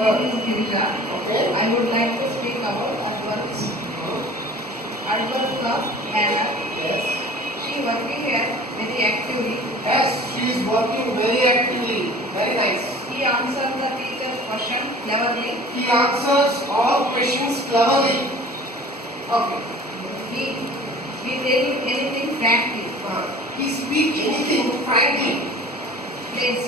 name is Girija. Okay. I would like to speak about Adval's Club manner. Yes. She working here very actively. Yes, she is working very actively. Very nice. He answers the teacher's question cleverly. He answers all questions cleverly. Okay. He tells anything frankly. He speaks anything frankly. Place.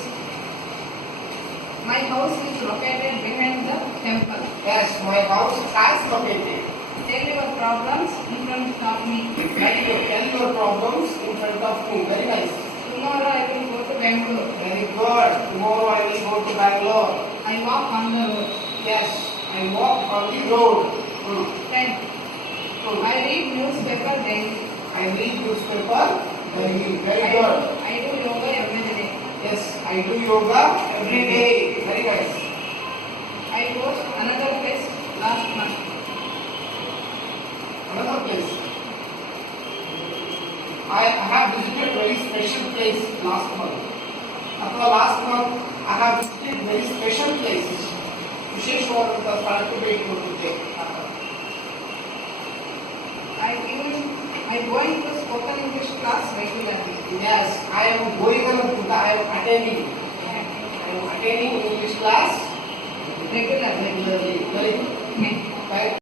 My house is located behind the temple. Yes, my house has located. Tell your problems in front of me. Very good. Tell your problems in front of me. Very nice. Tomorrow I will go to Bangalore. Very good. Tomorrow I will go to Bangalore. I walk on the road. Yes, I walk on the road. 10. I read newspaper daily. I read newspaper daily. Very good. I do yoga every day. Yes, I do yoga every day. Very nice. I go to another place last month. Another place. I have visited very special place last month. After last month, I have visited very special places. ವಿಶೇಷವಾದಂಥ ಸ್ಥಳಕ್ಕೆ ಭೇಟಿ ಕೊಟ್ಟಿದ್ದೆ. I going to spoken English class regularly. Yes, I am going on I am attending English class Regularly. regularly. Very good. Okay. Right.